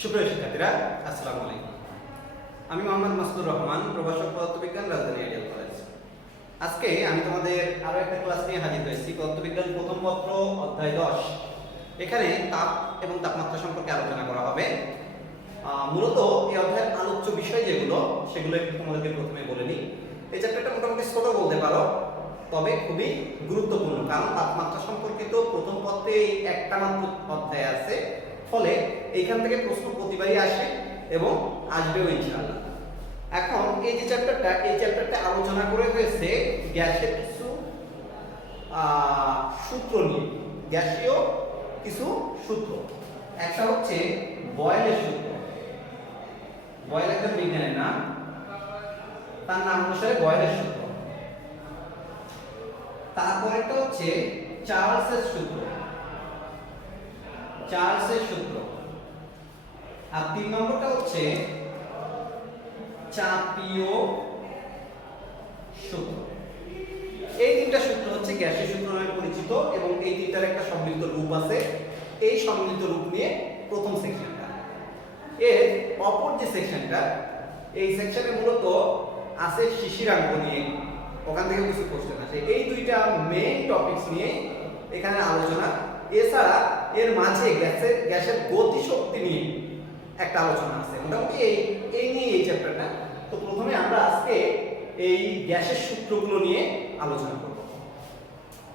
সুপ্রিয় শিক্ষার্থীরা, আসসালামু আলাইকুম। আমি মোহাম্মদ মাসুদুর রহমান, প্রভাষক পদার্থবিজ্ঞান, রাজধানী আইডিয়াল কলেজ। আজকে আমি তোমাদের আরো একটা ক্লাস নিয়ে হাজির হয়েছি। পদার্থবিজ্ঞান প্রথম পত্র, অধ্যায় 10। এখানে তাপ এবং তাপমাত্রা সম্পর্কে আলোচনা করা হবে। মূলত এই অধ্যায়ের আলোচ্য বিষয় যেগুলো, সেগুলো একটু তোমাদেরকে প্রথমে বলে নিই। এই চ্যাপ্টারটা মোটামুটি ছোট বলতে পারো, তবে খুবই গুরুত্বপূর্ণ, কারণ তাপমাত্রা সম্পর্কিত প্রথম পত্রে একটা মাত্র অধ্যায় আছে। ফলে এইখান থেকে প্রশ্ন প্রতিবারই আসে এবং আসবেও ইনশাআল্লাহ। এখন এই যে চ্যাপ্টারটা আলোচনা করে হয়েছে গ্যাসের কিছু সূত্র নিয়ে, গ্যাসীয় কিছু সূত্র। একটা হচ্ছে বয়েলের সূত্র। বয়েল একজন বিজ্ঞানের নাম, তার নাম অনুসারে বয়েলের সূত্র। তারপরেরটা হচ্ছে চার্লসের সূত্র, চার্লসের সূত্র। আর 3 নম্বরটা হচ্ছে চাপীয় সূত্র। এই তিনটা সূত্র হচ্ছে গ্যাসের সূত্র নামে পরিচিত এবং এই তিনটার একটা সম্মিলিত রূপ আছে। এই সম্মিলিত রূপ নিয়ে প্রথম সেকশনটা। এর অপর যে সেকশনটা, এই সেকশনে মূলত আছে শিশিরাঙ্ক নিয়ে, ওখান থেকে কিছু কোশ্চেন আসে। এই দুইটা মেইন টপিকস নিয়ে এখানে আলোচনা। এছাড়া এর মাঝে গ্যাসের গতিশক্তি নিয়ে একটা আলোচনা আছে। মোটামুটি এই নিয়ে এই চ্যাপ্টারটা। তো প্রথমে আমরা আজকে এই গ্যাসের সূত্রগুলো নিয়ে আলোচনা করব।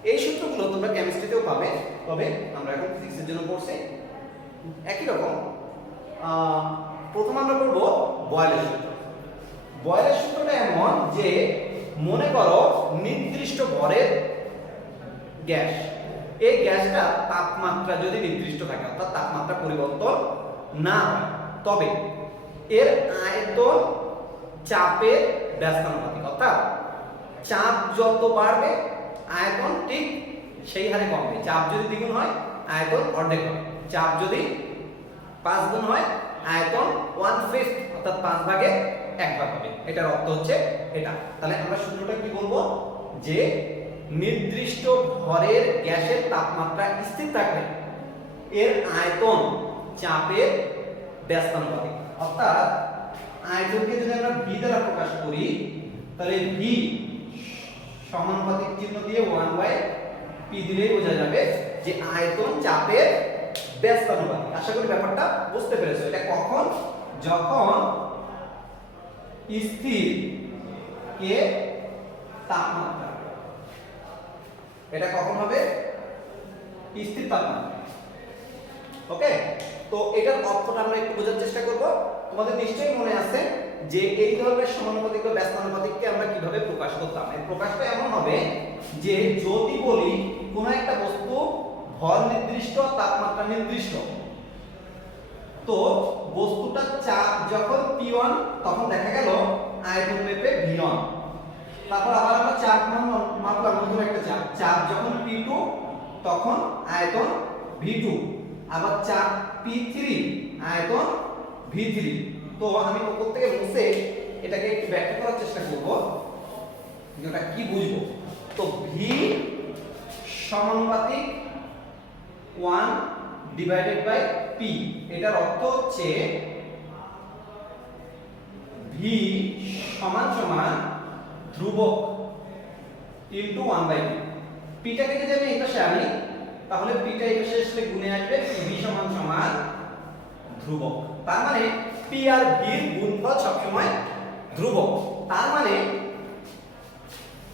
এই সূত্রগুলো তোমরা কেমিস্ট্রিতেও পাবে, তবে আমরা এখন ফিজিক্সের জন্য পড়ছি। একই রকম প্রথম আমরা করব বয়েলের সূত্র। বয়েলের সূত্রটা এমন যে, মনে করো নির্দিষ্ট ভরের গ্যাস, এই গ্যাসটা তাপমাত্রা যদি নির্দিষ্ট থাকে, অর্থাৎ তাপমাত্রা পরিবর্তন না হয়, তবে এর আয়তন চাপের ব্যস্তানুপাতিক। অর্থাৎ চাপ যত বাড়বে আয়তন ঠিক সেই হারে কমবে। চাপ যদি দ্বিগুণ হয় আয়তন অর্ধেক হবে, চাপ যদি 5 গুণ হয় আয়তন 1/5 অর্থাৎ 5 ভাগে 1 ভাগ হবে। এটার অর্থ হচ্ছে এটা। তাহলে আমরা সূত্রটা কি বলবো, যে নির্দিষ্ট ভরের গ্যাসের তাপমাত্রা স্থির থাকলে এর আয়তন চাপের ব্যস্তানুপাতিক। অর্থাৎ আয়তনকে যদি আমরা v দ্বারা প্রকাশ করি, তাহলে v সমানুপাতিক চিহ্ন দিয়ে 1/p দিলেই বোঝা যাবে যে আয়তন চাপের ব্যস্তানুপাতিক। আশা করি ব্যাপারটা বুঝতে পেরেছো। এটা কখন? যখন স্থির কে তাপমাত্রা, এটা কখন হবে? স্থির তাপমাত্রা। ওকে, তো এটার অর্থটা আমরা একটু বোঝার চেষ্টা করব। তোমাদের নিশ্চয়ই মনে আছে যে এই ধরনের সমানুপাতিক বা ব্যস্তানুপাতিককে আমরা কিভাবে প্রকাশ করতাম। এর প্রকাশটা এমন হবে যে, যদি বলি কোনো একটা বস্তু ভর নির্দিষ্ট, তাপমাত্রা নির্দিষ্ট, তো বস্তুটা চাপ যখন P1, তখন দেখা গেল আয়তন মেপে V1। তারপর আবার আমরা চাপ মাপলাম, নতুন একটা চাপ যখন P2, তখন আয়তন V2। আবার চাপ P3, আয়তন V3। তো আমি উপর থেকে মুছে এটাকে একটু ব্যাখ্যা করার চেষ্টা করব, যেটা কি বুঝবো। তো V সমানুপাতিক 1/P, এটার অর্থ হচ্ছে V সমান সমান ধ্রুবক ইনটু 1/P। পিটাকে যদি আমি এই পাশে আনি, তাহলে পিটা এই পাশে আসলে গুণে আসবে V সমান সমান ধ্রুবক। তার মানে P আর V এর গুণফল সবসময় ধ্রুবক। তার মানে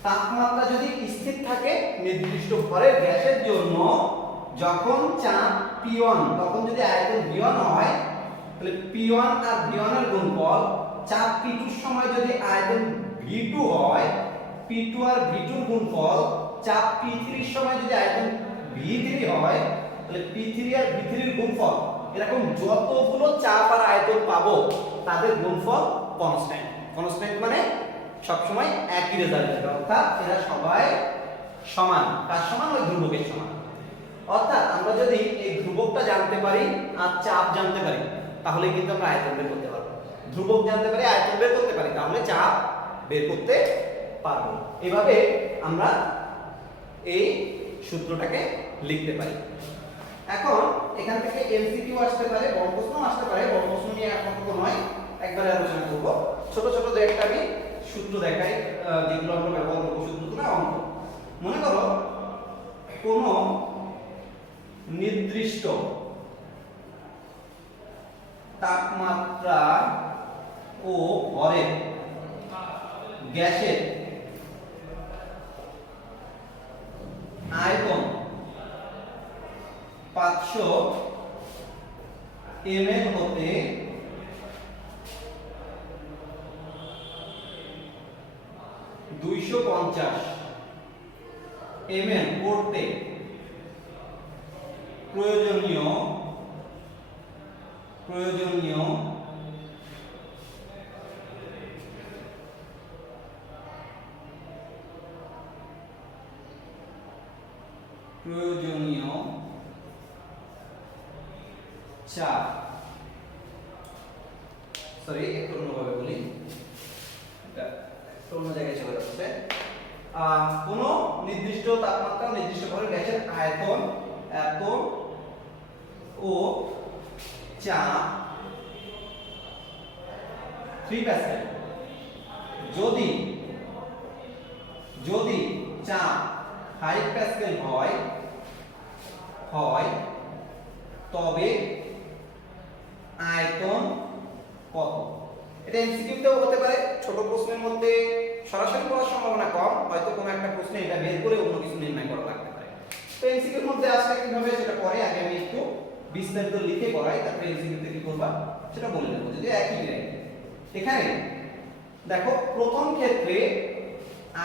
তাপমাত্রা যদি স্থির থাকে নির্দিষ্ট ভরের গ্যাসের জন্য, যখন চাপ P1, তখন যদি আয়তন V1 হয়, তাহলে P1 আর V1 এর গুণফল, চাপ P2 এর সময় যদি আয়তন V2 হয়, P2 আর V2 এর গুণফল, চাপ P3 এর সময় যদি আয়তন V3 হয়, তাহলে P3 আর V3 এর গুণফল, এরকম যতগুলো চাপ আর আয়তন পাবো তাদের গুণফল কনস্ট্যান্ট। কনস্ট্যান্ট মানে সবসময় একই রেজাল্ট দেবে, অর্থাৎ এরা সবাই সমান। কার সমান? ওই ধ্রুবকের সমান। অর্থাৎ আমরা যদি এই ধ্রুবকটা জানতে পারি আর চাপ জানতে পারি, তাহলে কিন্তু আমরা আয়তন বের করতে পারবো। ধ্রুবক জানতে পারি, আয়তন বের করতে পারি, তাহলে চাপ বের করতে পারবো। এভাবে আমরা এই সূত্রটাকে লিখতে পারি। এখন এখান থেকে এমসিকিউ আসতে পারে, বড় প্রশ্ন আসতে পারে, বড় প্রশ্ন নিয়ে একমাত্র নয়, একবারে আলোচনা করব। ছোট ছোট যে একটা আমি সূত্র দেখাই, যেগুলো আমরা ব্যবহার করব সূত্রগুলো অঙ্ক। মনে করো কোন নির্দিষ্ট তাপমাত্রা ও ভরে গ্যাসের আয়তন 500 ml হতে 250 ml করতে প্রয়োজনীয় চাপ, সরি একটু অন্যভাবে বলি, এটা একটু অন্য জায়গায় চলে যাচ্ছে। কোন নির্দিষ্ট তাপমাত্রা নির্দিষ্ট ভরে গ্যাসের আয়তন এত ও চাপ 3 প্যাসকেল। যদি চাপ 5 প্যাসকেল হয় তবে আয়তন কত? এটা এমসিকিউতেও হতে পারে, ছোট প্রশ্নের মধ্যে সরাসরি পড়ার সম্ভাবনা কম, হয়তো কোনো একটা প্রশ্নে এটা বের করে অন্য কিছু নির্ণয় করা লাগতে পারে। তো এমসিকিউর মধ্যে আসলে কিভাবে সেটা পরে আগে আমি একটু বিস্তারিত লিখে করাই, তারপরে এমসিকিউতে কি করবা সেটা বলে দেবো, যদি একই বিরাই। এখানে দেখো প্রথম ক্ষেত্রে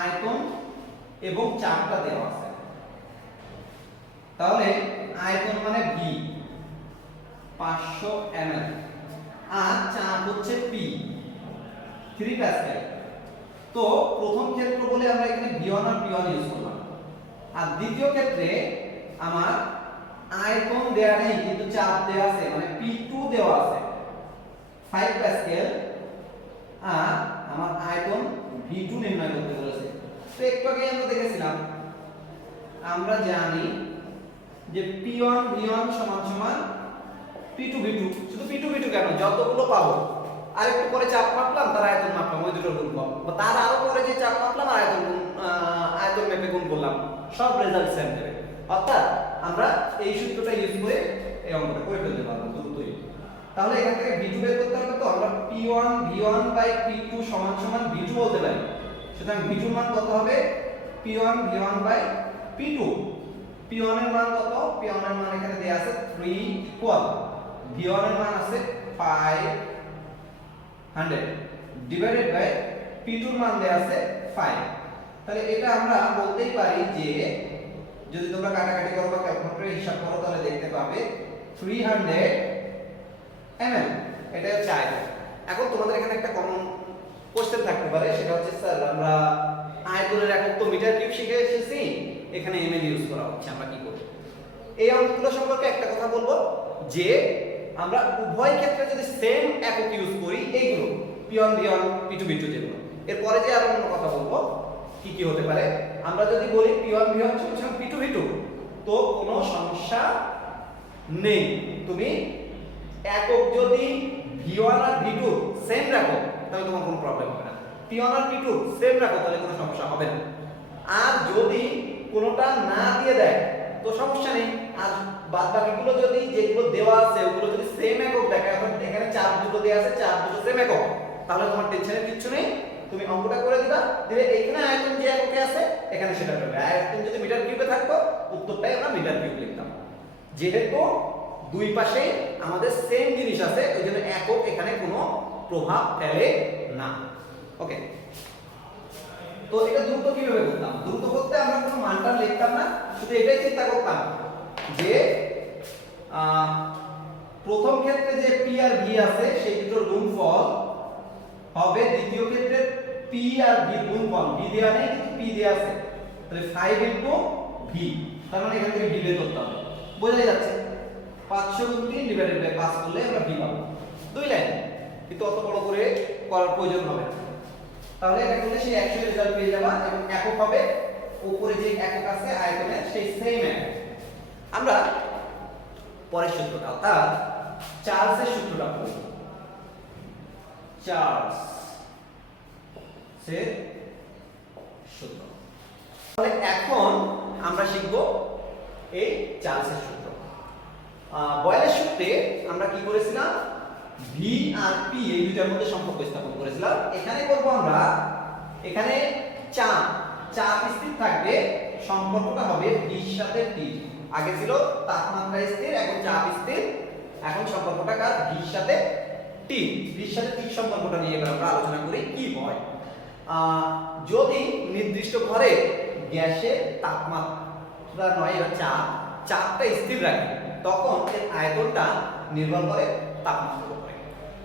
আয়তন এবং চাপটা দেওয়া আছে, তাহলে আয়তন মানে V 500 ml আর চাপ হচ্ছে P 3 প্যাসকেল। তো প্রথম ক্ষেত্র বলে আমরা এখানে V1 আর P1 ইউজ করলাম, আর দ্বিতীয় ক্ষেত্রে আমার আয়তন দেয়া নেই কিন্তু চাপ দেয়া আছে, মানে P2 দেওয়া আছে 5 প্যাসকেল, আর আমার আয়তন V2 নির্ণয় করতে বলেছে। তো একটু আগে আমরা দেখেছিলাম, আমরা জানি যে P1 V1 সমান সমান P2 V2। শুধু P2 V2 কেন, যতগুলো পাবো আর একটু পরে চাপ মাপলাম তার আয়তন মাপলাম, ওই দুটোর গুণফল, বা তার আরো পরে যে চাপ মাপলাম আর আয়তন মেপে গুণ করলাম, সব রেজাল্ট সেম দেবে। অর্থাৎ আমরা এই সূত্রটা ইউজ করে এই অঙ্কটা করে ফেলতে পারবো দ্রুতই। তাহলে এখান থেকে V2 বের করতে হবে, তো আমরা P1 V1 বাই P2 সমান সমান V2 বলতে পারি। সুতরাং V2 এর মান কত হবে? P1 V1 by P2। P1 এর মান কত? P1 এর মান এখানে দেয়া আছে 3 ইকুয়াল V1 এর মান আছে 500 ডিভাইডেড বাই P2 এর মান দেয়া আছে 5। তাহলে এটা আমরা বলতেই পারি যে যদি তোমরা কাটাকাটি করো বা ক্যালকুলেটরে হিসাব করো তাহলে দেখতে পাবে 300 ml, এটা হচ্ছে আয়তন। এখন তোমাদের এখানে একটা কমন কোশ্চেন থাকতে পারে, সেটা হচ্ছে স্যার আমরা আয়তনের একক তো মিটার কিউব শিখে এসেছি, এখানে ml ইউজ করা হচ্ছে, আমরা কি করব? এই অঙ্কগুলো সম্পর্কে একটা কথা বলবো যে আমরা উভয় ক্ষেত্রে যদি সেম একক ইউজ করি, এইগুলো P1 V1 P2 V2 যেগুলো, এরপরে যে আরো অন্য কথা বলবো কি কি হতে পারে। আমরা যদি বলি P1 V1 সমান P2 V2, তো কোনো সমস্যা নেই। তুমি একক যদি V1 আর V2 সেম রাখো তাহলে তোমার কোনো প্রবলেম হবে না, P1 আর P2 সেম রাখো তাহলে কোনো সমস্যা হবে না। আর যদি কোনোটা না দিয়ে দেয় তো সমস্যা নেই, আর বাদ বাকিগুলো যদি যেগুলো দেওয়া আছে ওগুলো যদি সেম একক দেখায়, অর্থাৎ এখানে চাপ দুটো দেওয়া আছে, চাপ দুটো সেম একক, তাহলে তোমার টেনশনের কিছু নেই, তুমি অঙ্কটা করে দিবা, দিলে এখানে আয়তন যে এককে আছে এখানে সেটা পাবে। আয়তন যদি মিটার কিউবে থাকতো উত্তরটাই আমরা মিটার কিউব লিখতাম। যেহেতু দুই পাশে আমাদের সেম জিনিস আছে ওই জন্য একক এখানে কোনো প্রভাব ফেলে না। ওকে, তো এটা দ্রুত কিভাবে করতাম? দ্রুত করতে আমরা কোনো মানটা লিখতাম না, শুধু এটাই চিন্তা করতাম যে প্রথম ক্ষেত্রে যে P আর V আছে সেই দুটোর গুণফল হবে দ্বিতীয় ক্ষেত্রে P আর V গুণফল। V দেয়া নেই কিন্তু P দেয়া আছে, তাহলে 5 ইনটু V, তার মানে এখান থেকে V বের করতে হবে। বোঝাই যাচ্ছে 500 গুণ 3 ডিভাইডেড বাই 5 করলে আমরা V পাবো। দুই লাইন, কিন্তু অত বড় করে করার প্রয়োজন হবে না। তাহলে এটা করলে সেই 100 এর রেজাল্ট পেয়ে যাবা, এবং একক হবে উপরে যে একক আছে আয়তনের সেই সেম একক। আমরা পরের সূত্রটা, অর্থাৎ চার্লসের সূত্রটা পড়ব। চার্লসের সূত্র। তাহলে এখন আমরা শিখব এই চার্লসের সূত্র। বয়েলের সূত্রে আমরা কি করেছিলাম, ভি আর পি এই দুইটার মধ্যে সম্পর্ক স্থাপন করেছিলাম। এখানে করব আমরা, এখানে চাপ স্থির থাকবে, সম্পর্কটা হবে ভির সাথে টি। আগে ছিল তাপমাত্রা স্থির, এখন চাপ স্থির, এখন সম্পর্কটা কার, ভির সাথে টি। ভির সাথে টি সম্পর্কটা নিয়ে এবার আমরা আলোচনা করি কি হয়। যদি নির্দিষ্ট ঘরে গ্যাসের তাপমাত্রা নয়, এবার চাপটা স্থির রাখে, তখন এর আয়তনটা নির্ভর করে তাপমাত্রার উপরে।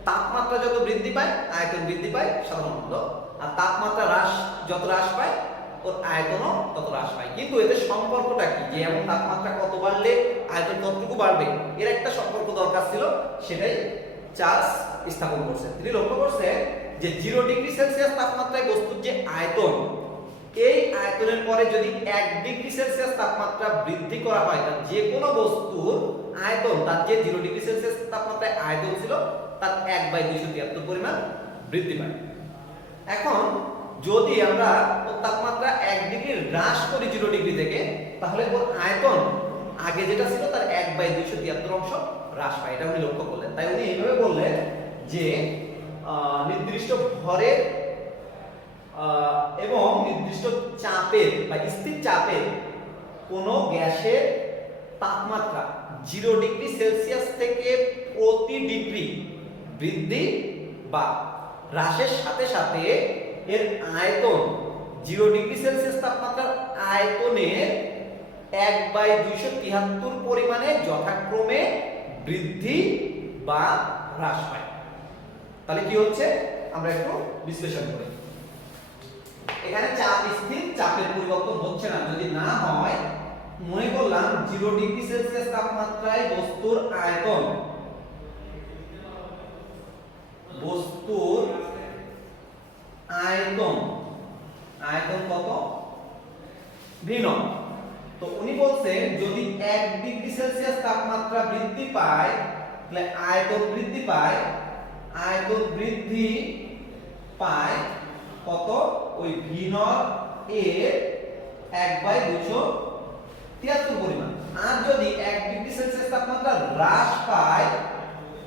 তাপমাত্রা যত বৃদ্ধি পায় আয়তন বৃদ্ধি পায় সাধারণত, আর তাপমাত্রা যত হ্রাস পায় ওর আয়তনও তত হ্রাস পায়। কিন্তু এতে সম্পর্কটা কি, যে এমন তাপমাত্রা কত বাড়লে আয়তন কতটুকু বাড়বে, এর একটা সম্পর্ক দরকার ছিল, সেটাই চার্লস স্থাপন করছে। তিনি লক্ষ্য করছে যে 0 ডিগ্রি সেলসিয়াস তাপমাত্রায় বস্তুর যে আয়তন, এই আয়তনের পরে যদি 1 ডিগ্রি সেলসিয়াস তাপমাত্রা বৃদ্ধি করা হয়, তার যে কোনো বস্তুর আয়তন তার যে 0 ডিগ্রি সেলসিয়াস তাপমাত্রায় আয়তন ছিল তার 1/273 পরিমাণ বৃদ্ধি পায়। এখন যদি আমরা ওর তাপমাত্রা 1 ডিগ্রি হ্রাস করি 0 ডিগ্রি থেকে, তাহলে ওর আয়তন আগে যেটা ছিল তার 1/273 অংশ হ্রাস পায়। এটা উনি লক্ষ্য করলেন। তাই উনি এইভাবে বললেন যে নির্দিষ্ট ভরের এবং নির্দিষ্ট চাপের বা স্থির চাপের কোন গ্যাসের তাপমাত্রা 0 ডিগ্রি সেলসিয়াস থেকে প্রতি ডিগ্রি বৃদ্ধি বা হ্রাসের সাথে সাথে এর আয়তন 0 ডিগ্রি সেলসিয়াস তাপমাত্রার আয়তনের 1/273 পরিমাণে যথাক্রমে বৃদ্ধি বা হ্রাস পায়। তাহলে কি হচ্ছে, আমরা একটু বিশ্লেষণ করি। এখানে চাপ স্থির, চাপের পরিবর্তন হচ্ছে না। যদি না হয়, মনে করলাম 0 ডিগ্রি সেলসিয়াস তাপমাত্রায় বস্তুর আয়তন কত, v0। তো উনি বলছেন যদি 1 ডিগ্রি সেলসিয়াস তাপমাত্রা বৃদ্ধি পায়, তাহলে আয়তন বৃদ্ধি পায় কত, ওই v0 এর 1/273 পরিমাণ। আর যদি 1 ডিগ্রি সেলসিয়াস তাপমাত্রা হ্রাস পায়,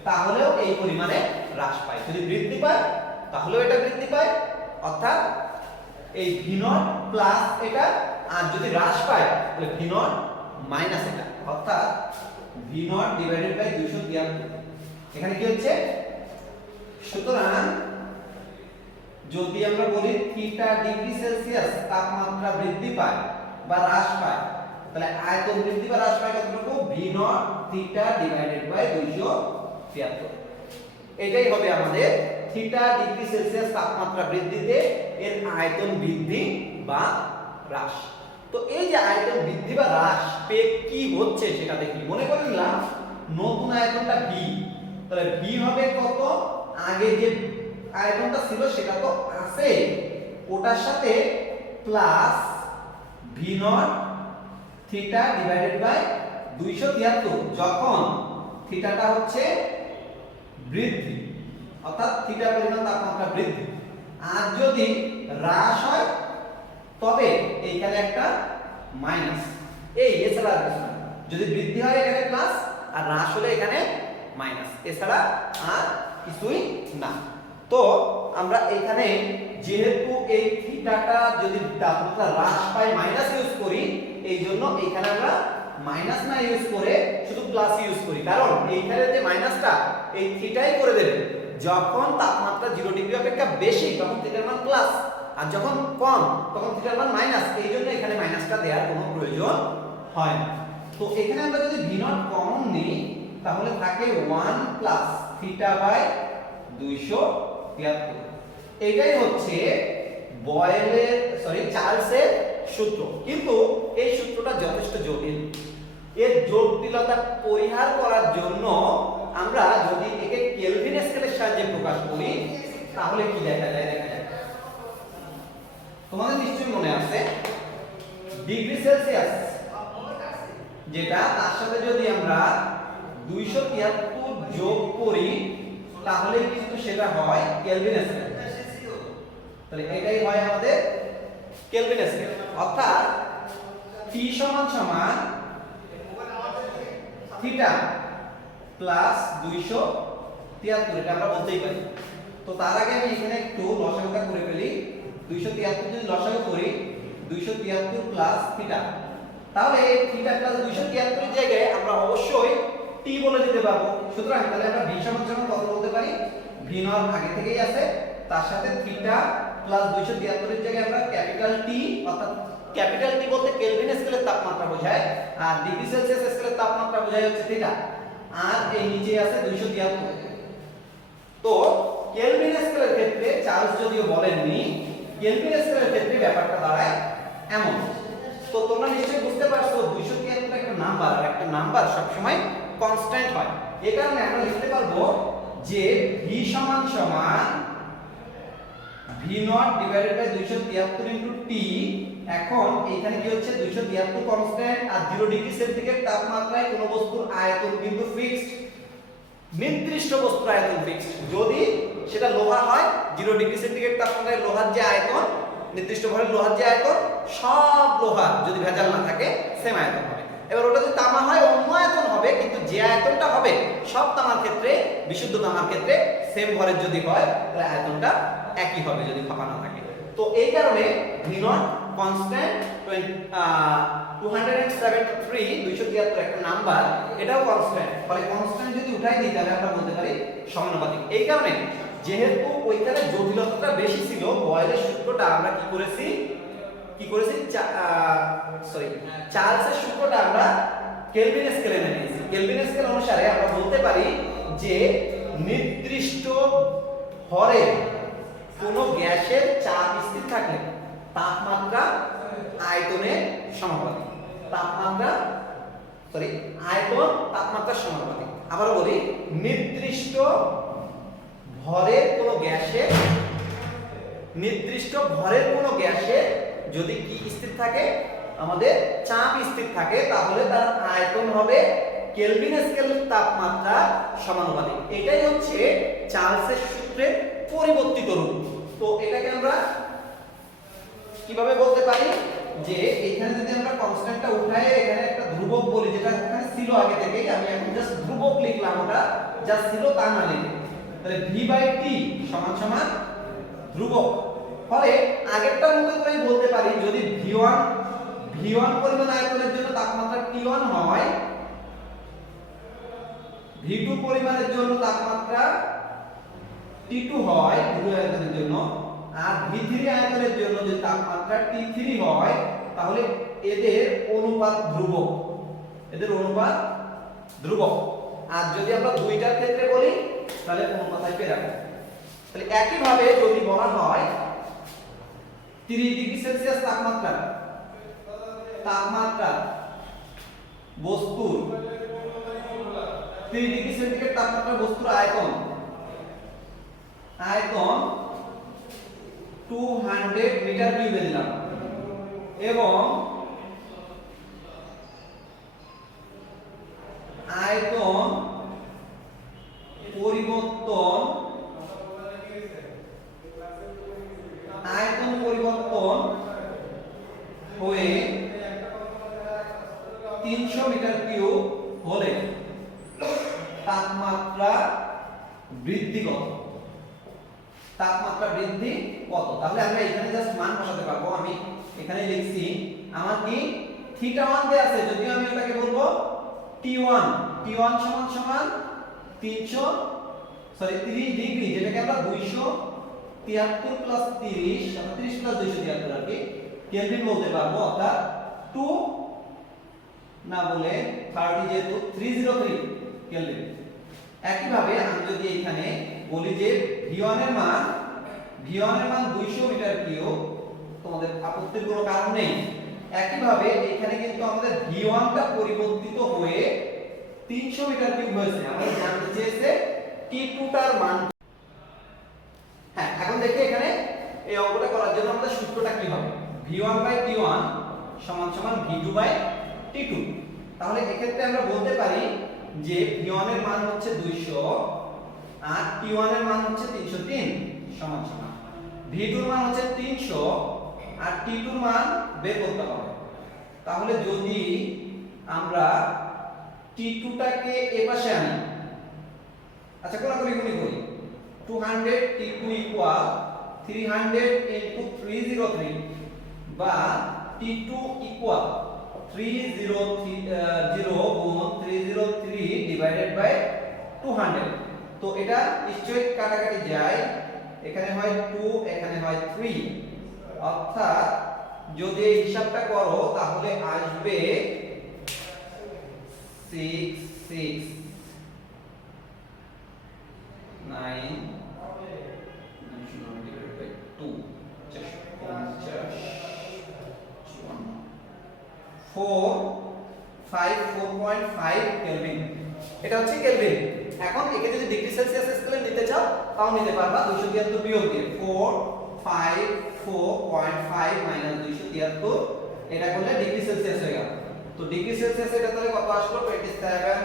তাহলেও এই পরিমাণে হ্রাস পায়। যদি বৃদ্ধি পায় তাহলেও এটা বৃদ্ধি পায়, অর্থাৎ এই v0 প্লাস এটা, আর যদি হ্রাস পায় তাহলে v0 মাইনাস এটা, অর্থাৎ v0 ডিভাইডেড বাই 273। এখানে কি হচ্ছে, সুতরাং যদি আমরা বলি থিটা ডিগ্রি সেলসিয়াস তাপমাত্রা বৃদ্ধি পায় বা হ্রাস পায়, তাহলে আয়তন বৃদ্ধি বা হ্রাস পায় কতটুকু, v0 থিটা ডিভাইডেড বাই 273। এটাই হবে আমাদের থিটা ডিগ্রি সেলসিয়াস তাপমাত্রা বৃদ্ধিতে এর আয়তন বৃদ্ধি বা হ্রাস। তো এই যে আয়তন বৃদ্ধি বা হ্রাস পেয়ে কি হচ্ছে সেটা দেখি। মনে করে নিলাম নতুন আয়তনটা v, তাহলে v হবে কত, আগে যে আয়তনটা ছিল সেটা তো আছে, ওটার সাথে plus v0 theta divided by 273, যখন থিটাটা হচ্ছে বৃদ্ধি, অর্থাৎ থিটা পরিমাণ তাপমাত্রা বৃদ্ধি। আর যদি হ্রাস হয় তবে এইখানে একটা মাইনাস, এছাড়া আর কিছু না। যদি বৃদ্ধি হয় এখানে প্লাস, আর হ্রাস হলে এখানে মাইনাস, এছাড়া আর কিছুই না। তো আমরা এখানে যেহেতু এই থিটাটা যদি তাপমাত্রা হ্রাস পায় মাইনাস ইউজ করি, এই জন্য এখানে আমরা মাইনাস না ইউজ করে শুধু প্লাস ইউজ করি, কারণ এইখানে যে মাইনাসটা এই থিটাই করে দেবে। যখন তাপমাত্রা 0 ডিগ্রি অপেক্ষা বেশি তখন থিটার মান প্লাস, আর যখন কম তখন থিটার মান মাইনাস। এই জন্য এখানে মাইনাসটা দেওয়ার কোনো প্রয়োজন হয় না। তো এখানে আমরা যদি v0 কমন নিই, তাহলে থাকে 1 প্লাস থিটা বাই 273। এটাই হচ্ছে চার্লসের সূত্র। কিন্তু এই সূত্রটা যথেষ্ট জটিল। এর জটিলতা পরিহার করার জন্য আমরা যদি একে কেলভিন স্কেলের সাহায্যে প্রকাশ করি, তাহলে কি দেখা যায়, তোমাদের নিশ্চয়ই মনে আছে ডিগ্রি সেলসিয়াস যেটা, তার সাথে যদি আমরা 273 যোগ করি তাহলে কিন্তু সেটা হয় কেলভিন স্কেল। তাহলে এটাই হয় আমাদের কেলভিন স্কেল। অর্থাৎ T সমান সমান থিটা প্লাস 273, এটা আমরা বলতেই পারি। তো তার আগে আমি এখানে একটু লসাগুটা করে ফেলি। 273 যদি লসাগু করি 273 প্লাস থিটা, তাহলে থিটা প্লাস 273 এর জায়গায় আমরা অবশ্যই টি বলে দিতে পারবো। সুতরাং তাহলে আমরা ভি সমান সমান কত বলতে পারি? ভি নট আগে থেকেই আছে, তার সাথে থিটা প্লাস 273 এর জায়গায় আমরা ক্যাপিটাল টি, অর্থাৎ ক্যাপিটাল টি বলতে কেলভিন স্কেলের তাপমাত্রা বোঝায়, আর ডিগ্রি সেলসিয়াস স্কেলের তাপমাত্রা বোঝায় হচ্ছে থিটা, আর এই নিচে আছে 273। তো কেলভিন স্কেলের ক্ষেত্রে চার্লস যদিও বলেননি, কেলভিন স্কেলের ক্ষেত্রে ব্যাপারটা দাঁড়ায় এমন। তো তোমরা নিশ্চয়ই বুঝতে পারছো 273 একটা নাম্বার, আর একটা নাম্বার সবসময় কনস্ট্যান্ট হয়। এই কারণে আমরা লিখতে পারবো যে v সমান সমান v not divided by 273 into t। এখন এখানে কি হচ্ছে 273 কনস্ট্যান্ট, আর 0 ডিগ্রি সেন্টিগ্রেড তাপমাত্রায় কোন বস্তুর আয়তন কিন্তু ফিক্সড, নির্দিষ্ট বস্তুর আয়তন ফিক্সড। যদি সেটা লোহা হয় 0 ডিগ্রি সেন্টিগ্রেড তাপমাত্রায় লোহার যে আয়তন, নির্দিষ্ট ভরের লোহার যে আয়তন, সব লোহা যদি ভেজাল না থাকে সেম আয়তন হবে। এবার ওটা যদি তামা হয় অন্য আয়তন হবে, কিন্তু যে আয়তনটা হবে সব তামার ক্ষেত্রে, বিশুদ্ধ তামার ক্ষেত্রে সেম ভরের যদি হয় তাহলে আয়তনটা একই হবে যদি ফাঁপা না থাকে। তো এই কারণে ভি নট কনস্ট্যান্ট 273 একটা নাম্বার, এটাও কনস্ট্যান্ট। ফলে কনস্ট্যান্ট যদি উঠাই দিই তাহলে আমরা বলতে পারি সমানুপাতিক। এই কারণে যেহেতু ওইখানে জটিলতাটা বেশি ছিল, বয়েলের সূত্রটা আমরা কি করেছি চার্লসের সূত্রটা আমরা কেলভিন স্কেলে এনে নিয়েছি। কেলভিন স্কেল অনুসারে আমরা বলতে পারি যে নির্দিষ্ট ভরে কোনো গ্যাসের চাপ স্থির থাকলে তাপমাত্রা আয়তনের সমানুপাতিক। আয়তন তাপমাত্রার সমানুপাতিক। আবারও বলি, নির্দিষ্ট ভরের কোনো গ্যাসে যদি কি স্থির থাকে, আমাদের চাপ স্থির থাকে, তাহলে তার আয়তন হবে কেলভিন স্কেলের তাপমাত্রা সমানুপাতিক। এটাই হচ্ছে চার্লসের সূত্রের পরিবর্তিত রূপ। তো এটাকে আমরা কিভাবে বলতে পারি যে এখানে যদি আমরা কনস্ট্যান্টটা উঠাই এখানে একটা ধ্রুবক বলি, যেটা এখানে ছিল আগে থেকেই, আমি এখন জাস্ট ধ্রুবক লিখলাম, ওটা যা ছিল তা না লিখে, তাহলে v বাই t সমান সমান ধ্রুবক। ফলে আগেরটার মতো করে বলতে পারি যদি v1 পরিমাণ আয়তনের জন্য তাপমাত্রা T1 হয়, v2 পরিমাণের জন্য তাপমাত্রা T2 হয় ধ্রুব আয়তনের জন্য, আর v3 আয়তনের জন্য যে তাপমাত্রা T3 হয়, তাহলে এদের অনুপাত ধ্রুবক। আর যদি আমরা দুইটার ক্ষেত্রে বলি তাহলে অনুপাতই পেয়ে রাখবো। তাহলে একই ভাবে যদি বলা হয় 30 ডিগ্রি সেলসিয়াস তাপমাত্রা বস্তুর 30 ডিগ্রি সেন্টিগ্রেড তাপমাত্রা বস্তুর আয়তন 200 মিটার কিউবে দিলাম, এবং আয়তন পরিবর্তন হয়ে 300 মিটার কিউব হলে তাপমাত্রা বৃদ্ধি কত? তাহলে আমরা এখানে জাস্ট মান বসাতে পারবো। আমি এখানে লিখছি আমার কি θ1 দেয়া আছে, যদিও আমি এটাকে বলবো T1 সমান সমান 30 ডিগ্রি, যেটাকে আমরা 273 প্লাস 30 প্লাস 273 আর কি কেলভিন বলতে পারবো, অর্থাৎ 2 না বলে 30 যেহেতু 303 কেলভিন। একই ভাবে আমি যদি এখানে বলি যে v1 এর মান 200 মিটার কিউব, তোমাদের আপত্তির কোনো কারণ নেই। একই ভাবে এখানে কিন্তু আমাদের v1 টা পরিবর্তিত হয়ে 300 মিটার কিউব হয়েছে। আমাদের জানতে চেয়েছে T2 টার মান। হ্যাঁ, এখন দেখি এখানে এই অঙ্কটা করার জন্য আমাদের সূত্রটা কি হবে? v1 বাই t1 সমান সমান v2 বাই t2। তাহলে এক্ষেত্রে আমরা বলতে পারি যে V1 এর মান হচ্ছে 200 আর T1 এর মান হচ্ছে 303 সমান সমান V2 এর মান হচ্ছে 300 আর T2 এর মান বের করতে হবে। তাহলে যদি আমরা T2 টাকে এই পাশে আনি, আচ্ছা কোলাকুলি করি 200 T2 ইকুয়াল 300 ইনটু 303 বা T2 ইকুয়াল 300 গুণ 303 ডিভাইডেড বাই 200। তো এটা নিশ্চয়ই কাটাকাটি যায়, এখানে হয় 2 এখানে হয় 3, অর্থাৎ যদি এই হিসাবটা করো তাহলে আসবে 6 6 9 2 4.5 কেলভিন। এটা হচ্ছে কেলভিন। এখন একে যদি ডিগ্রি সেলসিয়াস স্কেলে নিতে চাও তাও নিতে পারবা 273 বিয়োগ দিয়ে 4.5 মাইনাস 273, এটা করলে ডিগ্রি সেলসিয়াস হয়ে গেল। তো ডিগ্রি সেলসিয়াস এটা তাহলে কত আসলো 27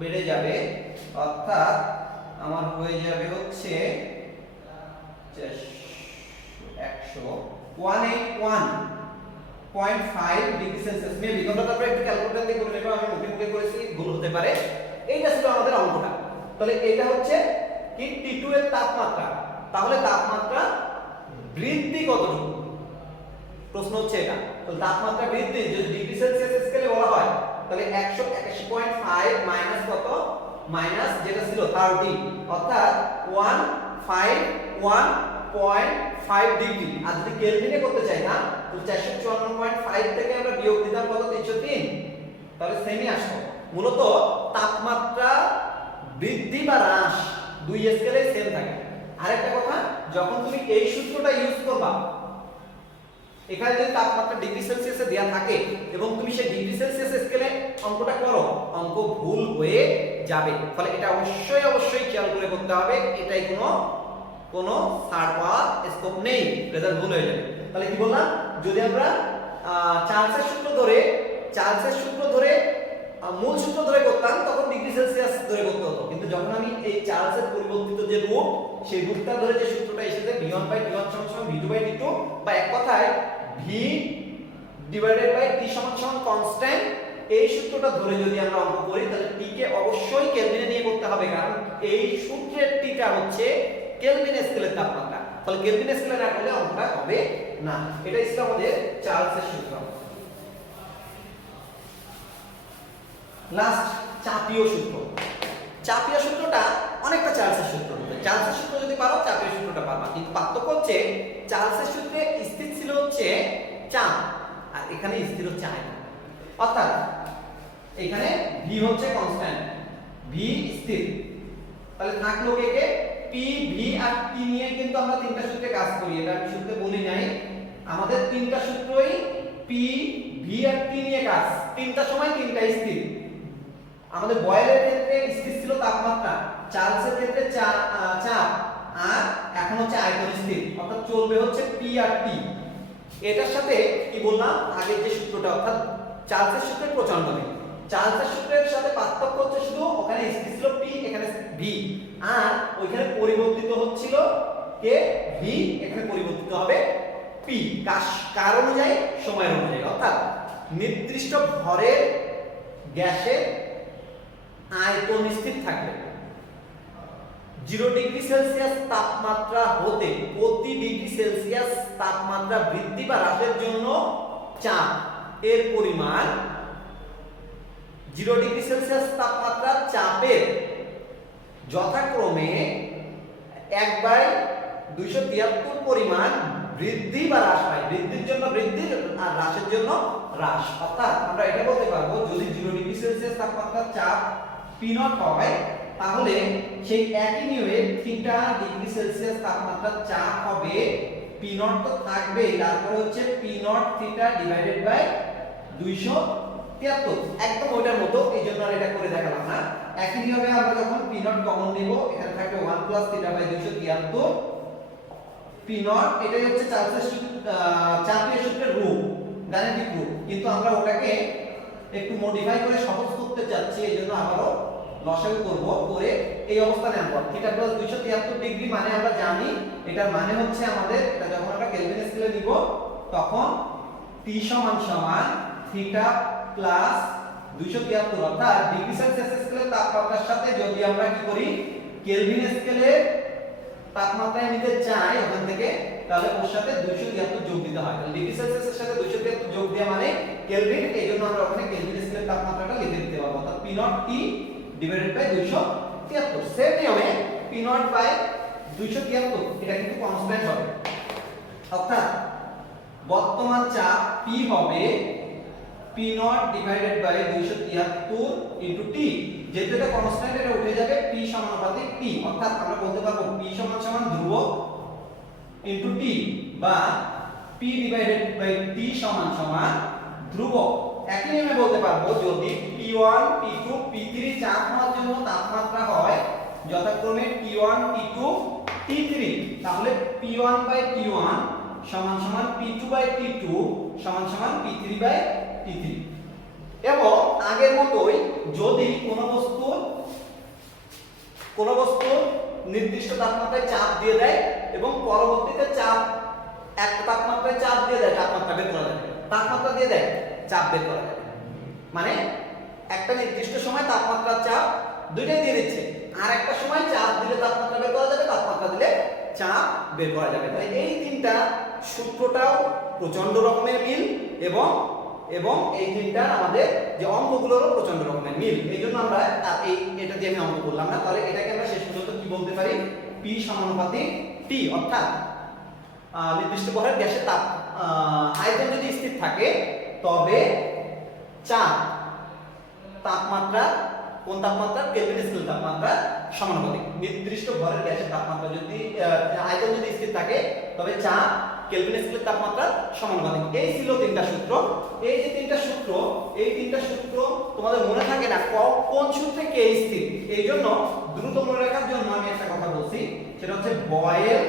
বেড়ে যাবে, অর্থাৎ আমার হয়ে যাবে হচ্ছে 181.5 ডিগ্রি সেলসিয়াস। মেবি তোমরা তারপরে একটু ক্যালকুলেটর দিয়ে করে নেবে, আমি মুখে মুখে করেছি, ভুল হতে পারে। এইটা ছিল আমাদের অঙ্কটা। তাহলে এটা হচ্ছে কি T2 এর তাপমাত্রা। তাহলে তাপমাত্রা বৃদ্ধি কতটুকু প্রশ্ন হচ্ছে এটা। তাহলে তাপমাত্রা বৃদ্ধি যদি ডিগ্রি সেলসিয়াস স্কেলে বলা হয় তাহলে 181.5 মাইনাস কত, মাইনাস যেটা ছিল 30, অর্থাৎ 151.5 ডিগ্রি। আর যদি কেলভিনে করতে চাই না তো 454.5 থেকে আমরা বিয়োগ দিতাম কত 303, তাহলে সেমই আসবে। মূলত তাপমাত্রা বৃদ্ধি বা হ্রাস দুই স্কেলে সেম থাকে। আরেকটা কথা, যখন তুমি এই সূত্রটা ইউজ করবা, এখানে যদি তাপমাত্রা ডিগ্রি সেলসিয়াসে দেয়া থাকে এবং তুমি সেই ডিগ্রি সেলসিয়াস স্কেলে অঙ্কটা করো, অঙ্ক ভুল হয়ে যাবে। ফলে এটা অবশ্যই খেয়াল করে করতে হবে। এটাই কোনো ছাড় পাওয়ার স্কোপ নেই, রেজাল্ট ভুল হয়ে যাবে। তাহলে কি বললাম, যদি আমরা চার্লসের সূত্র ধরে মূল সূত্র ধরে করতাম তখন ডিগ্রি সেলসিয়াস ধরে করতে হতো, কিন্তু যখন আমি এই চার্লসের পরিবর্তিত যে রূপ, সেই রূপটা ধরে যে সূত্রটা এসেছে V1/T1 = V2/T2, বা এক কথায় V divided by T = constant, এই সূত্রটা ধরে যদি আমরা অঙ্ক করি তাহলে T কে অবশ্যই কেলভিনে নিয়ে করতে হবে, কারণ এই সূত্রের Tটা হচ্ছে কেলভিন স্কেলের তাপমাত্রা। তাহলে কেলভিন স্কেলে না করলে অঙ্কটা হবে না। এটাই ছিল আমাদের চার্লসের সূত্র। লাস্ট চাপীয় সূত্র। চাপীয় সূত্রটা অনেকটা চার্লসের সূত্র। চার্লসের সূত্র যদি পারো চাপীয় সূত্রটা পারবা, কিন্তু পার্থক্য হচ্ছে চার্লসের সূত্রে স্থির ছিল হচ্ছে চাপ আর এখানে স্থির হচ্ছে আয়তন। অর্থাৎ এখানে v হচ্ছে কনস্ট্যান্ট, v স্থির। তাহলে থাকলো কে p v আর t নিয়ে কিন্তু আমরা তিনটা সূত্রে কাজ করি, এটা আমি সূত্রে বলি নাই। আমাদের তিনটা সূত্রই p v আর t নিয়ে কাজ, তিনটা সময় তিনটা স্থির। আমাদের বয়েলের ক্ষেত্রে স্থির ছিল তাপমাত্রা, চার্লসের ক্ষেত্রে চাপ, আর এখন হচ্ছে আয়তন স্থির, অর্থাৎ চলবে হচ্ছে p আর t। এটার সাথে কি বললাম আগের যে সূত্রটা, অর্থাৎ চার্লসের সূত্রের প্রচণ্ড মিল। চার্লসের সূত্রের সাথে পার্থক্য হচ্ছে শুধু ওখানে স্থির ছিল p, এখানে v, আর ওইখানে পরিবর্তিত হচ্ছিল কে v, এখানে পরিবর্তিত হবে p, কার অনুযায়ী, সময়ের অনুযায়ী। অর্থাৎ নির্দিষ্ট ভরের গ্যাসের আয়তন স্থির থাকবে। 0 ডিগ্রি সেলসিয়াস তাপমাত্রা হতে প্রতি ডিগ্রি সেলসিয়াস তাপমাত্রা বৃদ্ধি বা হ্রাসের জন্য চাপ এর পরিমাণ 0 ডিগ্রি সেলসিয়াস তাপমাত্রা চাপের যথাক্রমে 1/273 পরিমাণ বৃদ্ধি বা হ্রাস পায়। বৃদ্ধির জন্য বৃদ্ধি আর হ্রাসের জন্য হ্রাস। অর্থাৎ আমরা এটা বলতে পারবো যদি 0 ডিগ্রি সেলসিয়াস তাপমাত্রার চাপ P0 হয়, তাহলে সেই একই নিয়মে থিটা ডিগ্রি সেলসিয়াস তাপমাত্রার চাপ হবে P0 তো থাকবেই, তারপরে হচ্ছে P0 থিটা ডিভাইডেড বাই 273, একদম ওইটার মতো। এই জন্য আর এটা করে দেখালাম না। একই নিয়মে আমরা যখন P0 কমন নেব, এখানে থাকবে 1 প্লাস থিটা বাই 273 P0। এটাই হচ্ছে চাপীয় সূত্রের রূপ, গাণিতিক রূপ, কিন্তু আমরা ওটাকে একটু মডিফাই করে সহজ করতে যাচ্ছি, এই জন্য আবারও লসাগু করব, করে এই অবস্থানে আনবো। থিটা প্লাস 273 ডিগ্রি মানে আমরা জানি এটার মানে হচ্ছে আমাদের, এটা যখন আমরা কেলভিন স্কেলে নিব তখন T সমান সমান থিটা প্লাস 273, অর্থাৎ ডিগ্রি সেলসিয়াস স্কেলের তাপমাত্রার সাথে যদি আমরা কি করি কেলভিন স্কেলে তাপমাত্রায় নিতে চাই ওখান থেকে, তাহলে ওর সাথে 273 যোগ দিতে হয়। তাহলে ডিগ্রি সেলসিয়াসের সাথে 273 যোগ দেওয়া মানে কেলভিন, এইজন্য আমরা ওখানে কেলভিন স্কেলের তাপমাত্রাটা লিখে দিতে পারবো, অর্থাৎ P not T divided by 273। Same নিয়মে P নট বাই 273 এটা কিন্তু কনস্ট্যান্ট হবে, অর্থাৎ বর্তমান চাপ P হবে P not divided by 273 into T। যেহেতু এটা কনস্ট্যান্ট, এটা উঠে যাবে P সমানুপাতিক T, অর্থাৎ আমরা বলতে পারবো P সমান সমান ধ্রুবক ইনটু T, বা P ডিভাইডেড বাই T সমান সমান ধ্রুবক। একই নিয়মে বলতে পারবো যদি P1 P2 P3 চাপ হওয়ার জন্য তাপমাত্রা হয় যথাক্রমে T1 T2 T3, তাহলে P1 বাই T1 সমান সমান P2 বাই T2 সমান সমান P3 বাই T3। এবং আগের মতোই যদি কোনো বস্তু নির্দিষ্ট তাপমাত্রায় চাপ দিয়ে দেয় এবং পরবর্তীতে চাপ একটা তাপমাত্রায় চাপ দিয়ে দেয়, তাপমাত্রা বের করা যাবে, তাপমাত্রা দিয়ে দেয় চাপ বের করা যাবে, মানে একটা নির্দিষ্ট সময় তাপমাত্রার চাপ দুইটাই দিয়ে দিচ্ছে, আর একটা সময় চাপ দিলে তাপমাত্রা বের করা যাবে, তাপমাত্রা দিলে চাপ বের করা যাবে। তাই এই তিনটা সূত্রটাও প্রচন্ড রকমের মিল, এবং এই তিনটা আমাদের যে অঙ্কগুলোরও প্রচন্ড রকমের মিল। এই জন্য আমরা এটা দিয়ে আমি অঙ্ক করলাম না, তাহলে এটাকে আমরা শেষ পর্যন্ত কি বলতে পারি, P সমানুপাতিক T, অর্থাৎ নির্দিষ্ট ভরের গ্যাসের আয়তন যদি স্থির থাকে তবে চাপ তাপমাত্রা, কোন তাপমাত্রা, কেলভিন স্কেল তাপমাত্রা সমানুপাতিক। নির্দিষ্ট ভরের গ্যাসের তাপমাত্রা যদি আয়তন যদি স্থির থাকে তবে চাপ কেলভিন স্কেলের তাপমাত্রা সমানুপাতিক। এই ছিল তিনটা সূত্র। এই যে তিনটা সূত্র, এই তিনটা সূত্র তোমাদের মনে থাকে না কোন সূত্রে কে স্থির, এই জন্য দ্রুত মনে রাখার জন্য আমি একটা কথা বলছি, সেটা হচ্ছে বয়েল,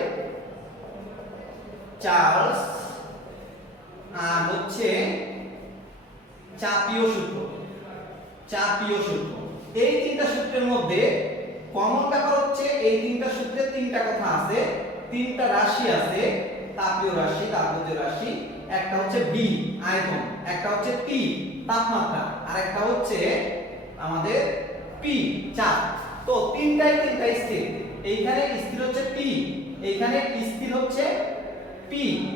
চার্লস আর হচ্ছে চাপীয় সূত্র। এই তিনটা সূত্রের মধ্যে কমন ব্যাপার হচ্ছে এই তিনটা সূত্রে তিনটা কথা আছে, তিনটা রাশি আছে, তাপীয় রাশি, তাপগতীয় রাশি। একটা হচ্ছে B আয়তন, একটা হচ্ছে T তাপমাত্রা, আর একটা হচ্ছে আমাদের P চাপ। তো তিনটাই স্থির। এইখানে স্থির হচ্ছে T, এইখানে স্থির হচ্ছে P,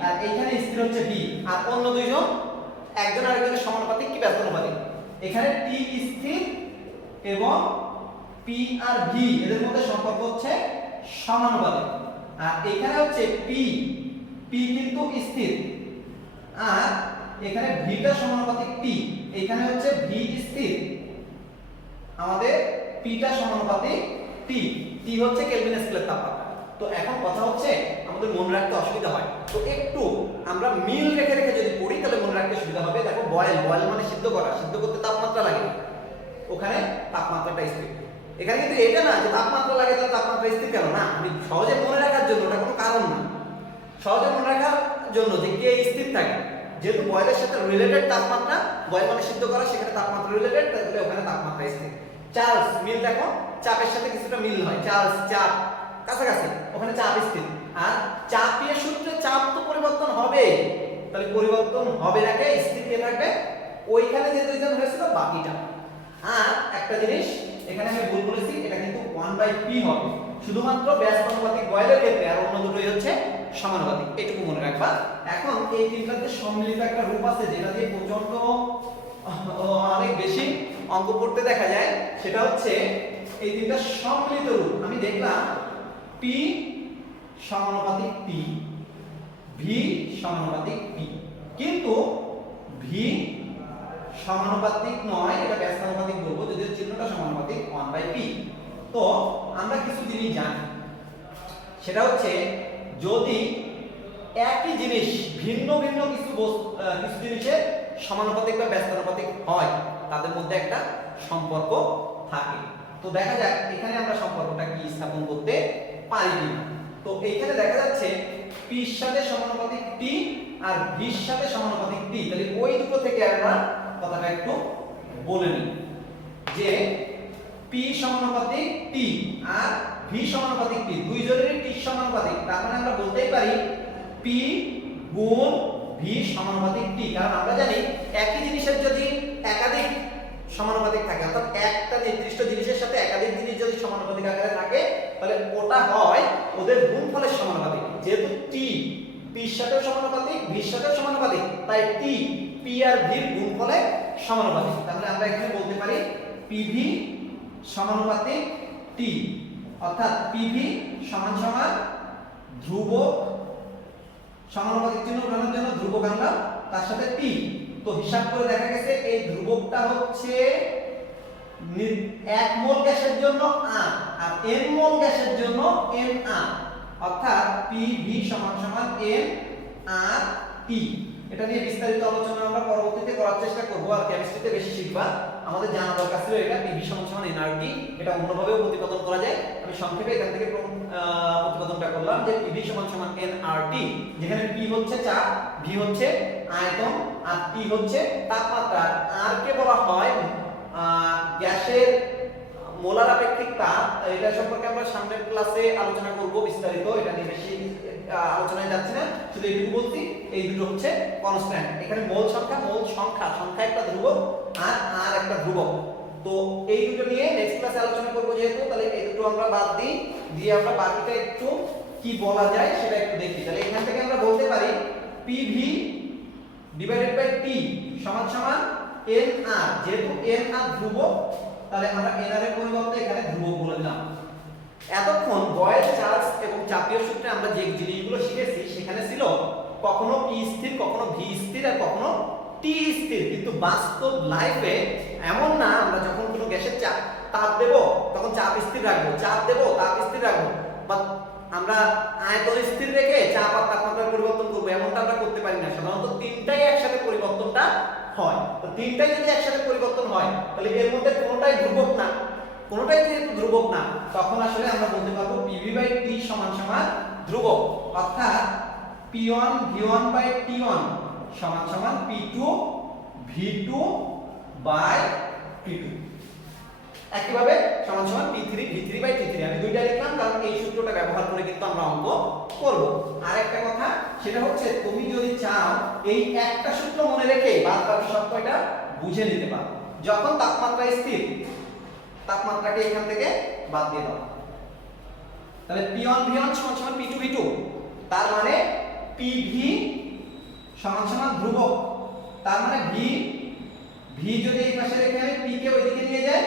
আর এইখানে স্থির হচ্ছে B। আর অন্য দুইজন একজন আরেকজনের সমানুপাতিক কি ব্যস্তানুপাতিক। এখানে T স্থির এবং P আর V এদের মধ্যে সম্পর্ক হচ্ছে সমানুপাতিক। আর এখানে হচ্ছে P কিন্তু স্থির, আর এখানে V টা সমানুপাতিক T, এখানে হচ্ছে V স্থির, আমাদের P টা সমানুপাতিক T হচ্ছে কেলভিন স্কেলের তাপমাত্রা। তো এখন কথা হচ্ছে আমাদের মনে রাখতে অসুবিধা হয়, তো একটু আমরা মিল রেখে যদি পড়ি তাহলে মনে রাখতে সুবিধা হবে। দেখো বয়েল মানে সিদ্ধ করা, সিদ্ধ করতে তাপমাত্রা লাগে, ওখানে তাপমাত্রাটা স্থির। এখানে কিন্তু এটা না যে তাপমাত্রা লাগে তাহলে তাপমাত্রা স্থির কেন, না, আমি সহজে মনে রাখার জন্য, ওটা কোনো কারণ না, সহজে মনে রাখার জন্য যে কে স্থির থাকে, যেহেতু বয়েলের সাথে রিলেটেড তাপমাত্রা, বয়েল মানে সিদ্ধ করা, সেখানে তাপমাত্রা রিলেটেড, তাহলে ওখানে তাপমাত্রা স্থির। চার্লস মিল, দেখো চাপের সাথে কিছুটা মিল হয়, চার্লস চাপ কাছাকাছি, ওখানে চাপ স্থির। আর চাপীয় সূত্রে চাপ তো পরিবর্তন হবে, তাহলে পরিবর্তন হবে না, কে স্থির কে থাকবে, ওইখানে যে দুইজন হয়েছিল বাকিটা। আর একটা জিনিস এখানে আমি ভুল বলেছি, এটা কিন্তু 1/p হবে শুধুমাত্র ব্যস্তানুপাতিক বয়েলের ক্ষেত্রে, আর অন্য দুটোই হচ্ছে সমানুপাতিক, এটুকু মনে রাখবা। এখন এই তিনটার যে সম্মিলিত একটা রূপ আছে যেটা দিয়ে প্রচন্ড অনেক বেশি অঙ্ক করতে দেখা যায়, সেটা হচ্ছে এই তিনটা সম্মিলিত রূপ। আমি দেখলাম P সমানুপাতিক T, V সমানুপাতিক P, কিন্তু V সমানুপাতিক নয়, এটা ব্যস্তানুপাতিক বলবো, যদি চিহ্নটা সমানুপাতিক 1/p। তো আমরা কিছু জিনিস জানি, সেটা হচ্ছে যদি একই জিনিস ভিন্ন কিছু জিনিসের সমানুপাতিক বা ব্যস্তানুপাতিক হয়, তাদের মধ্যে একটা সম্পর্ক থাকে। তো দেখা যাক এখানে আমরা সম্পর্কটা কি স্থাপন করতে পারি কিনা। তো এইখানে দেখা যাচ্ছে P এর সাথে সমানুপাতিক T আর V এর সাথে সমানুপাতিক T, তাহলে ওই দুটো থেকে আমরা কথাটা একটু বলে নিই। যে p সমানুপাতিক t আর v সমানুপাতিক t, দুই জনেরই t সমানুপাতিক, তার মানে আমরা বলতেই পারি p গুণ v সমানুপাতিক t। কারণ আমরা জানি একই জিনিসের যদি একাধিক সমানুপাতিক থাকে, অর্থাৎ একটা নির্দিষ্ট জিনিসের সাথে একাধিক জিনিস যদি সমানুপাতিক আকারে থাকে, তাহলে ওটা হয় ওদের গুণফলের সমানুপাতিক। যেহেতু t p এর সাথে সমানুপাতিক, v এর সাথে সমানুপাতিক, তাই t p আর v এর গুণফলের সমানুপাতিক। তাহলে আমরা এখানে বলতে পারি pv সমানুপাতিক t, অর্থাৎ pv সমান সমান ধ্রুবক, সমানুপাতিক চিহ্ন উঠানোর জন্য ধ্রুবক আনলাম, তার সাথে t। তো হিসাব করে দেখা গেছে এই ধ্রুবকটা হচ্ছে 1 মোল গ্যাসের জন্য r আর n মোল গ্যাসের জন্য nr, অর্থাৎ pv সমান সমান nrt। এটা নিয়ে বিস্তারিত আলোচনা আমরা পরবর্তীতে করার চেষ্টা করব, আর কেমিস্ট্রিতে বেশি শিখবা, আমাদের জানা দরকার ছিল এটা pv সমান সমান nrt। এটা অন্যভাবেও প্রতিপাদন করা যায়, আমি সংক্ষেপে এখান থেকে প্রতিপাদনটা করলাম যে pv সমান সমান nrt, যেখানে p হচ্ছে চাপ, v হচ্ছে আয়তন আর t হচ্ছে তাপমাত্রা। r কে বলা হয় গ্যাসের মোলার আপেক্ষিক তাপ। এটা সম্পর্কে আমরা সামনের ক্লাসে আলোচনা করব বিস্তারিত, এটা নিয়ে বেশি আলোচনায় যাচ্ছি না, শুধু এইটুকু বলছি এই দুটো হচ্ছে কনস্ট্যান্ট। এখানে মোল সংখ্যা একটা ধ্রুবক আর r একটা ধ্রুবক। তো এই দুটো নিয়ে নেক্সট ক্লাসে আলোচনা করব যেহেতু, তাহলে এই দুটো আমরা বাদ দিই, দিয়ে আমরা বাকিটা একটু কি বলা যায় সেটা একটু দেখি। তাহলে এখান থেকে আমরা বলতে পারি pv ডিভাইডেড বাই t সমান সমান nr। যেহেতু nr ধ্রুবক, তাহলে আমরা nr এর পরিবর্তে এখানে ধ্রুবক বলে দিলাম। এতক্ষণ বয়েল চার্জ এবং চাপীয় সূত্রে আমরা যে জিনিসগুলো শিখেছি সেখানে ছিল কখনো p স্থির, কখনো v স্থির আর কখনো t স্থির। কিন্তু বাস্তব লাইফে এমন না, আমরা যখন কোনো গ্যাসের তাপ দেব তখন চাপ স্থির রাখবো, চাপ দেব তাপ স্থির রাখবো, বা আমরা আয়তন স্থির রেখে চাপ আর তাপমাত্রার পরিবর্তন করবো, এমনটা আমরা করতে পারি না। সাধারণত তিনটাই একসাথে পরিবর্তনটা হয়। তো তিনটাই যদি একসাথে পরিবর্তন হয়, তাহলে এর মধ্যে কোনোটাই ধ্রুবক না, কোনোটাই যেহেতু ধ্রুবক না, তখন আসলে আমরা বলতে পারবো pv বাই t সমান সমান ধ্রুবক, অর্থাৎ p1 v1 বাই t1 সমান সমান p2 v2 বাই t2। একইভাবে সমান সমান p3 v3 বাই t3। আমি দুইটা লিখলাম কারণ এই সূত্রটা ব্যবহার করে কিন্তু আমরা অঙ্ক করব। আর একটা কথা সেটা হচ্ছে, তুমি যদি চাও এই একটা সূত্র মনে রেখে বাদ বাকি সব কয়টা বুঝে নিতে পারো। যখন তাপমাত্রা স্থির, তাপমাত্রাকে এখান থেকে বাদ দিয়ে দাও, তাহলে p1 v1 সমান সমান p2 v2, তার মানে pv সমান সমান ধ্রুবক, তার মানে v যদি এই পাশে রেখে আমি p কে ওইদিকে নিয়ে যাই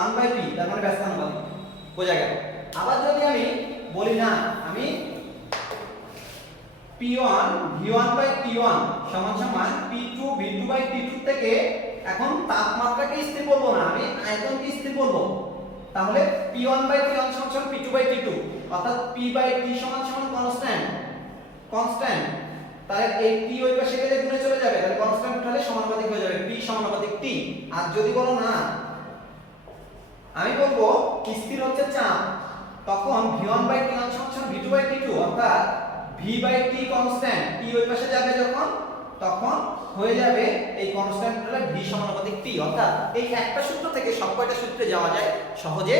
1 বাই p, তার মানে ব্যস্তানুপাতিক, বোঝা গেল। আবার যদি আমি বলি না, আমি p1 v1 বাই t1 সমান সমান p2 v2 বাই t2 থেকে এখন তাপমাত্রাকে স্থির করব না, আমি আয়তনকে স্থির করব, তাহলে p1 বাই t1 সমান সমান p2 বাই t2, অর্থাৎ p বাই t সমান সমান কনস্ট্যান্ট। তাহলে এই t ওই পাশে গেলে গুণে চলে যাবে, তাহলে কনস্ট্যান্ট উঠালে সমানুপাতিক হয়ে যাবে p সমানুপাতিক t। আর যদি বলো না, আমি বলবো স্থির হচ্ছে চাপ, তখন v1 বাই t1 সমান সমান v2 বাই t2, অর্থাৎ v by t constant, t ওই পাশে যাবে যখন, তখন হয়ে যাবে এই কনস্ট্যান্টটা v সমানুপাতিক t। অর্থাৎ এই একটা সূত্র থেকে সব কয়টা সূত্রে যাওয়া যায় সহজে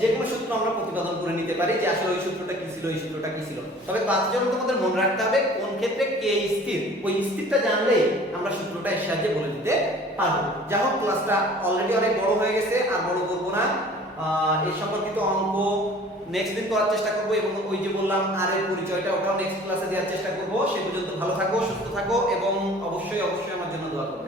যে কোনো সূত্র আমরা প্রতিপাদন করে নিতে পারি যে আসলে ওই সূত্রটা কি ছিল, এই সূত্রটা কি ছিল। তবে ক্লাসের জন্য তোমাদের মনে রাখতে হবে কোন ক্ষেত্রে কে স্থির, ওই স্থিরটা জানলেই আমরা সূত্রটা এর সাহায্যে বলে দিতে পারবো। যাই হোক, ক্লাসটা অলরেডি অনেক বড় হয়ে গেছে, আর বড় করবো না। এই সম্পর্কিত অঙ্ক নেক্সট দিন করার চেষ্টা করব, এবং ওই যে বললাম আর এর পরিচয়টা ওটাও নেক্সট ক্লাসে দেওয়ার চেষ্টা করব। সে পর্যন্ত ভালো থাকো, সুস্থ থাকো, এবং অবশ্যই আমার জন্য দোয়া করবে।